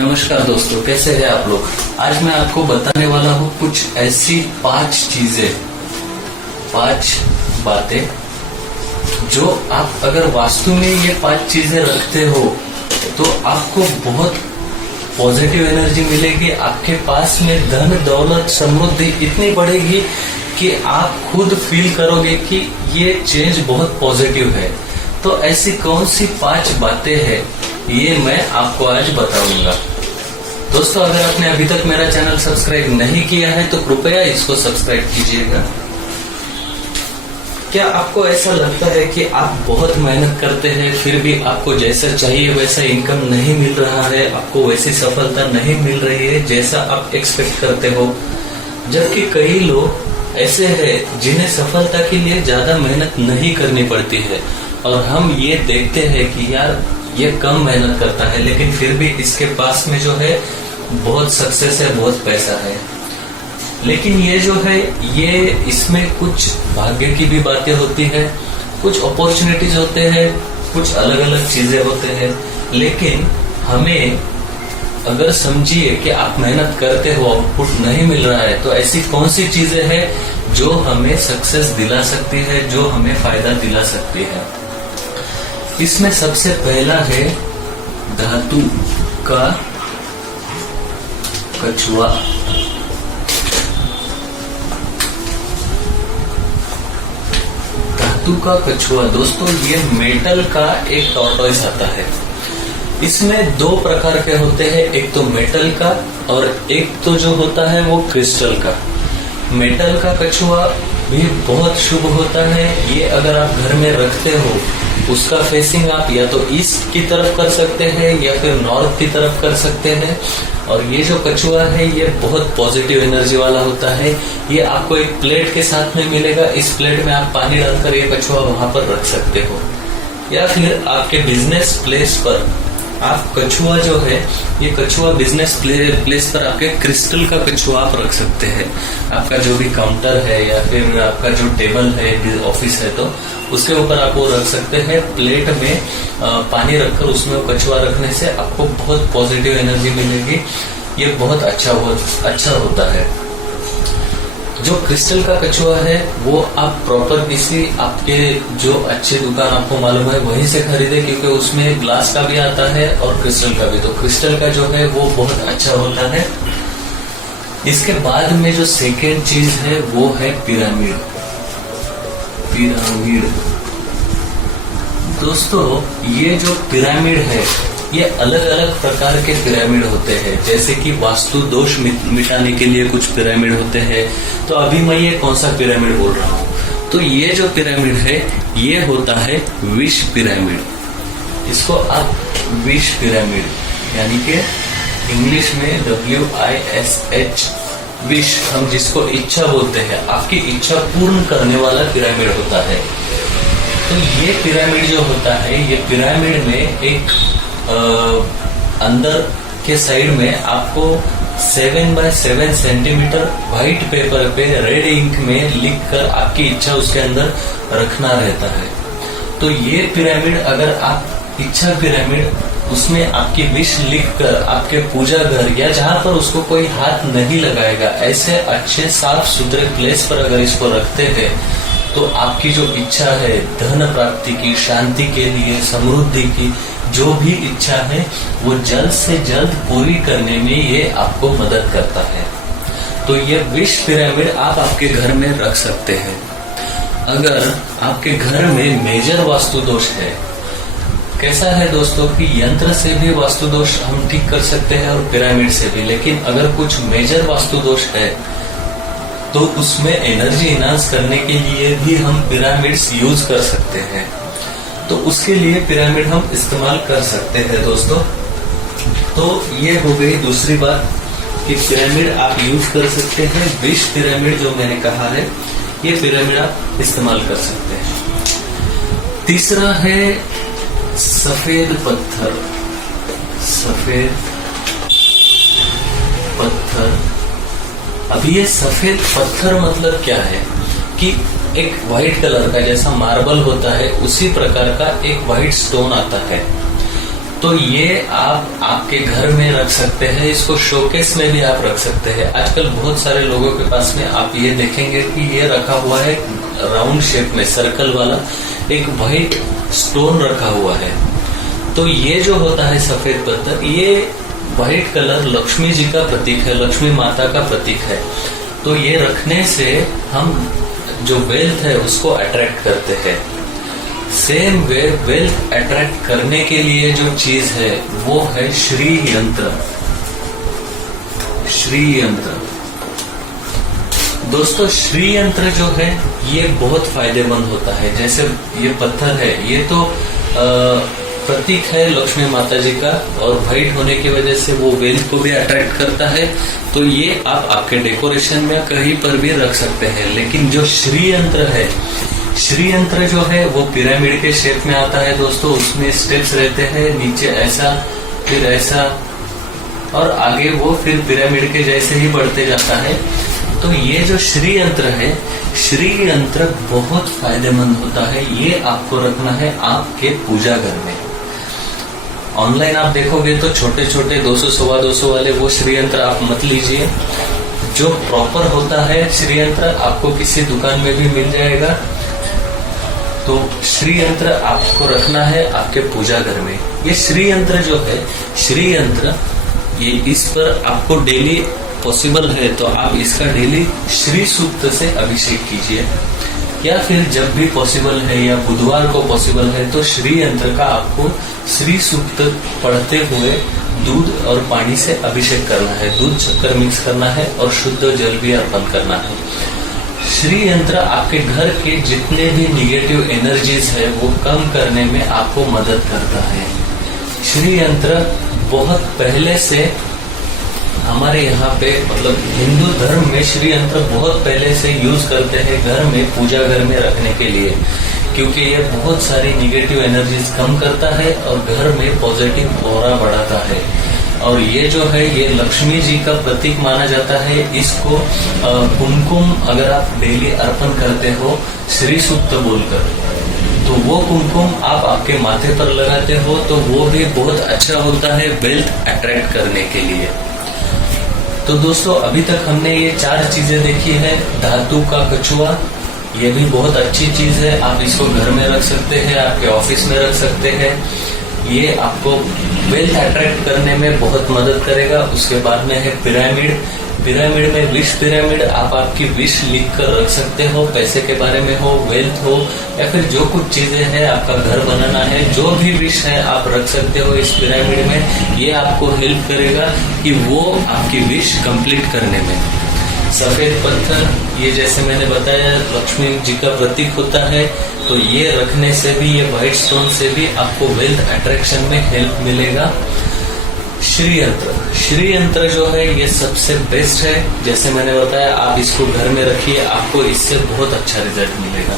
नमस्कार दोस्तों, कैसे हैं आप लोग। आज मैं आपको बताने वाला हूँ कुछ ऐसी 5 चीजें, 5 बातें जो आप अगर वास्तु में ये 5 चीजें रखते हो तो आपको बहुत पॉजिटिव एनर्जी मिलेगी। आपके पास में धन दौलत समृद्धि इतनी बढ़ेगी कि आप खुद फील करोगे कि ये चेंज बहुत पॉजिटिव है। तो ऐसी कौन सी 5 बातें हैं ये मैं आपको आज बताऊंगा। दोस्तों, अगर आपने अभी तक मेरा चैनल सब्सक्राइब नहीं किया है तो कृपया इसको सब्सक्राइब कीजिएगा। क्या आपको ऐसा लगता है कि आप बहुत मेहनत करते हैं फिर भी आपको जैसा चाहिए वैसा इनकम नहीं मिल रहा है, आपको वैसी सफलता नहीं मिल रही है जैसा आप एक्सपेक्ट करते हो? जबकि कई लोग ऐसे हैं जिन्हें सफलता के लिए ज्यादा मेहनत नहीं करनी पड़ती है और हम ये देखते हैं कि यार ये कम मेहनत करता है लेकिन फिर भी इसके पास में जो है बहुत सक्सेस है, बहुत पैसा है। लेकिन ये जो है ये इसमें कुछ भाग्य की भी बातें होती है, कुछ अपॉर्चुनिटीज होते हैं, कुछ अलग अलग चीजें होते हैं। लेकिन हमें अगर समझिए कि आप मेहनत करते हो, आउटपुट नहीं मिल रहा है, तो ऐसी कौन सी चीजें हैं जो हमें सक्सेस दिला सकती है, जो हमें फायदा दिला सकती है। इसमें सबसे पहला है धातु का कछुआ। धातु का कछुआ दोस्तों, ये मेटल का एक टॉर्टॉइस आता है। इसमें 2 प्रकार के होते हैं, एक तो मेटल का और एक तो जो होता है वो क्रिस्टल का। मेटल का कछुआ भी बहुत शुभ होता है। ये अगर आप घर में रखते हो, उसका फेसिंग आप या तो ईस्ट की तरफ कर सकते हैं या फिर नॉर्थ की तरफ कर सकते हैं। और ये जो कछुआ है ये बहुत पॉजिटिव एनर्जी वाला होता है। ये आपको एक प्लेट के साथ में मिलेगा। इस प्लेट में आप पानी डालकर ये कछुआ वहां पर रख सकते हो, या फिर आपके बिजनेस प्लेस पर आप कछुआ जो है, ये कछुआ बिजनेस प्लेस पर आपके क्रिस्टल का कछुआ आप रख सकते हैं। आपका जो भी काउंटर है या फिर आपका जो टेबल है, ऑफिस है, तो उसके ऊपर आप वो रख सकते हैं। प्लेट में पानी रखकर उसमें वो कछुआ रखने से आपको बहुत पॉजिटिव एनर्जी मिलेगी। ये बहुत अच्छा होता है। जो क्रिस्टल का कछुआ है वो आप प्रॉपर किसी आपके जो अच्छी दुकान आपको मालूम है वहीं से खरीदे, क्योंकि उसमें ग्लास का भी आता है और क्रिस्टल का भी। तो क्रिस्टल का जो है वो बहुत अच्छा होता है। इसके बाद में जो सेकेंड चीज है वो है पिरामिड। दोस्तों, ये जो पिरामिड है ये अलग अलग प्रकार के पिरामिड होते हैं। जैसे कि वास्तु दोष मिटाने के लिए कुछ पिरामिड होते हैं। तो अभी मैं ये कौन सा पिरामिड बोल रहा हूँ, तो ये जो पिरामिड है ये होता है विश पिरामिड। इसको आप विश पिरामिड यानी कि इंग्लिश में WISH, विश, हम जिसको इच्छा बोलते हैं, आपकी इच्छा पूर्ण करने वाला पिरामिड होता है। तो ये पिरामिड जो होता है, ये पिरामिड में एक अंदर के साइड में आपको 7 बाय 7 सेंटीमीटर व्हाइट पेपर पे रेड इंक में लिखकर आपकी इच्छा उसके अंदर रखना रहता है। तो ये पिरामिड अगर आप इच्छा पिरामिड, उसमें आपकी विश लिखकर आपके पूजा घर या जहां पर उसको कोई हाथ नहीं लगाएगा, ऐसे अच्छे साफ सुथरे प्लेस पर अगर इसको रखते हैं तो आपकी जो इच्छा है धन प्राप्ति की, शांति के लिए, समृद्धि की, जो भी इच्छा है वो जल्द से जल्द पूरी करने में ये आपको मदद करता है। तो ये विश पिरामिड आप आपके घर में रख सकते हैं। अगर आपके घर में मेजर वास्तु दोष है, कैसा है दोस्तों कि यंत्र से भी वास्तु दोष हम ठीक कर सकते हैं और पिरामिड से भी। लेकिन अगर कुछ मेजर वास्तु दोष है तो उसमें एनर्जी इनहांस करने के लिए भी हम पिरामिड्स यूज कर सकते हैं। तो उसके लिए पिरामिड हम इस्तेमाल कर सकते हैं दोस्तों। तो ये हो गई दूसरी बात कि पिरामिड आप यूज कर सकते हैं। विश पिरामिड जो मैंने कहा है, ये पिरामिड आप इस्तेमाल कर सकते हैं। तीसरा है सफेद पत्थर। सफेद पत्थर, अभी ये सफेद पत्थर मतलब क्या है कि एक व्हाइट कलर का, जैसा मार्बल होता है उसी प्रकार का एक व्हाइट स्टोन आता है। तो ये आप आपके घर में रख सकते हैं, इसको शोकेस में भी आप रख सकते हैं। आजकल बहुत सारे लोगों के पास में आप ये देखेंगे कि ये रखा हुआ है राउंड शेप में, सर्कल वाला एक व्हाइट स्टोन रखा हुआ है। तो ये जो होता है सफेद पत्थर, ये व्हाइट कलर लक्ष्मी जी का प्रतीक है, लक्ष्मी माता का प्रतीक है। तो ये रखने से हम जो वेल्थ है उसको अट्रैक्ट करते हैं। सेम वे वेल्थ अट्रैक्ट करने के लिए जो चीज है वो है श्री यंत्र। श्री यंत्र दोस्तों, श्री यंत्र जो है ये बहुत फायदेमंद होता है। जैसे ये पत्थर है, ये तो प्रतीक है लक्ष्मी माता जी का, और व्हाइट होने की वजह से वो वेल्थ को भी अट्रैक्ट करता है। तो ये आप आपके डेकोरेशन में कहीं पर भी रख सकते हैं। लेकिन जो श्री यंत्र है, श्री यंत्र जो है वो पिरामिड के शेप में आता है दोस्तों। उसमें स्टेप्स रहते हैं, नीचे ऐसा, फिर ऐसा, और आगे वो फिर पिरामिड के जैसे ही बढ़ते जाता है। तो ये जो श्री यंत्र है, श्री यंत्र बहुत फायदेमंद होता है। ये आपको रखना है आपके पूजा घर में। ऑनलाइन आप देखोगे तो छोटे छोटे 200 सवा 200 वाले वो श्री यंत्र आप मत लीजिए। जो प्रॉपर होता है श्री यंत्र आपको किसी दुकान में भी मिल जाएगा। तो श्री यंत्र आपको रखना है आपके पूजा घर में। ये श्री यंत्र जो है, श्री यंत्र ये इस पर आपको डेली पॉसिबल है तो आप इसका डेली श्री सूक्त से अभिषेक कीजिए, या फिर जब भी पॉसिबल है या बुधवार को पॉसिबल है तो श्री यंत्र का आपको श्री सूक्त पढ़ते हुए दूध और पानी से अभिषेक करना है। दूध शक्कर मिक्स करना है और शुद्ध जल भी अर्पण करना है। श्री यंत्र आपके घर के जितने भी निगेटिव एनर्जीज है वो कम करने में आपको मदद करता है। श्री यंत्र बहुत पहले से हमारे यहाँ पे, मतलब हिंदू धर्म में श्री यंत्र बहुत पहले से यूज करते हैं घर में, पूजा घर में रखने के लिए, क्योंकि ये बहुत सारी निगेटिव एनर्जीज कम करता है और घर में पॉजिटिव ऑरा बढ़ाता है। और ये जो है ये लक्ष्मी जी का प्रतीक माना जाता है। इसको कुमकुम अगर आप डेली अर्पण करते हो श्री सूक्त बोलकर, तो वो कुमकुम आप आपके माथे पर लगाते हो तो वो भी बहुत अच्छा होता है वेल्थ अट्रैक्ट करने के लिए। तो दोस्तों अभी तक हमने ये 4 चीजें देखी है। धातु का कछुआ, ये भी बहुत अच्छी चीज है। आप इसको घर में रख सकते हैं, आपके ऑफिस में रख सकते हैं। ये आपको वेल्थ अट्रैक्ट करने में बहुत मदद करेगा। उसके बाद में है पिरामिड। पिरामिड में विश पिरामिड, आप आपकी विश लिख कर रख सकते हो, पैसे के बारे में हो, वेल्थ हो, या फिर जो कुछ चीजें हैं, आपका घर बनाना है, जो भी विश है आप रख सकते हो इस पिरामिड में। ये आपको हेल्प करेगा कि वो आपकी विश कंप्लीट करने में। सफेद पत्थर, ये जैसे मैंने बताया लक्ष्मी जी का प्रतीक होता है, तो ये रखने से भी, ये व्हाइट स्टोन से भी आपको वेल्थ अट्रैक्शन में हेल्प मिलेगा। श्री यंत्र, श्री यंत्र जो है ये सबसे बेस्ट है। जैसे मैंने बताया आप इसको घर में रखिए, आपको इससे बहुत अच्छा रिजल्ट मिलेगा।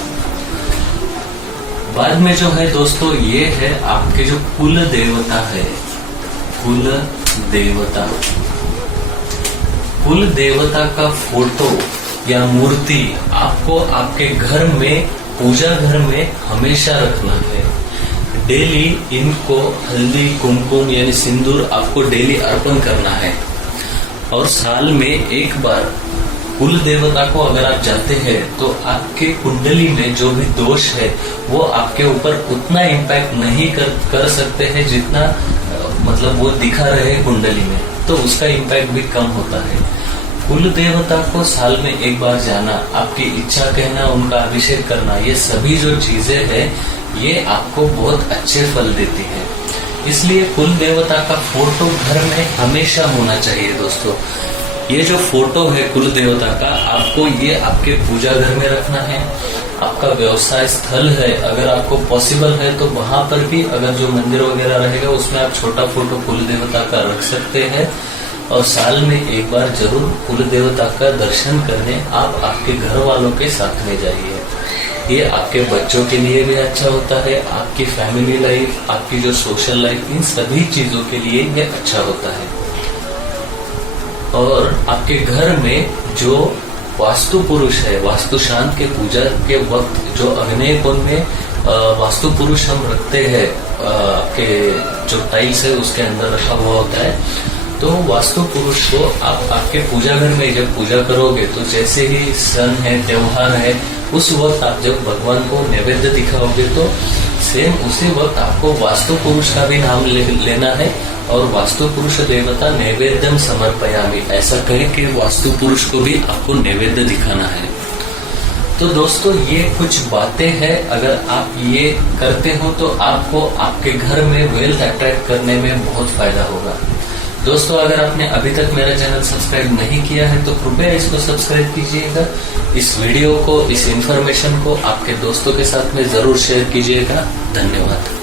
बाद में जो है दोस्तों ये है आपके जो कुल देवता है, कुल देवता, कुल देवता का फोटो या मूर्ति आपको आपके घर में, पूजा घर में हमेशा रखना है। डेली इनको हल्दी कुमकुम यानी सिंदूर आपको डेली अर्पण करना है। और साल में एक बार कुल देवता को अगर आप जाते हैं तो आपके कुंडली में जो भी दोष है वो आपके ऊपर उतना इम्पैक्ट नहीं कर सकते हैं जितना मतलब वो दिखा रहे कुंडली में, तो उसका इम्पैक्ट भी कम होता है। कुल देवता को साल में एक बार जाना, आपकी इच्छा कहना, उनका अभिषेक करना, ये सभी जो चीजें हैं ये आपको बहुत अच्छे फल देती है। इसलिए कुल देवता का फोटो घर में हमेशा होना चाहिए दोस्तों। ये जो फोटो है कुल देवता का, आपको ये आपके पूजा घर में रखना है। आपका व्यवसाय स्थल है, अगर आपको पॉसिबल है तो वहां पर भी अगर जो मंदिर वगैरह रहेगा उसमें आप छोटा फोटो कुल देवता का रख सकते हैं। और साल में एक बार जरूर कुल देवता का दर्शन करने आप आपके घर वालों के साथ में जाइए। ये आपके बच्चों के लिए भी अच्छा होता है, आपकी फैमिली लाइफ, आपकी जो सोशल लाइफ, इन सभी चीजों के लिए ये अच्छा होता है। और आपके घर में जो वास्तु पुरुष है, वास्तु शांत के पूजा के वक्त जो अग्नेय कोण में वास्तु पुरुष हम रखते हैं, आपके जो टाइल्स है उसके अंदर रखा हुआ होता है। तो वास्तु पुरुष को आप आपके पूजा घर में जब पूजा करोगे तो जैसे ही सन है, त्योहार है, उस वक्त आप जब भगवान को नैवेद्य दिखाओगे तो सेम उसी वक्त आपको वास्तु पुरुष का भी नाम लेना है और वास्तु पुरुष देवता नैवेद्यम समर्पयामि, ऐसा कहे कि वास्तु पुरुष को भी आपको नैवेद्य दिखाना है। तो दोस्तों ये कुछ बातें हैं, अगर आप ये करते हो तो आपको आपके घर में वेल्थ अट्रैक्ट करने में बहुत फायदा होगा। दोस्तों अगर आपने अभी तक मेरा चैनल सब्सक्राइब नहीं किया है तो कृपया इसको सब्सक्राइब कीजिएगा। इस वीडियो को, इस इंफॉर्मेशन को आपके दोस्तों के साथ में जरूर शेयर कीजिएगा। धन्यवाद।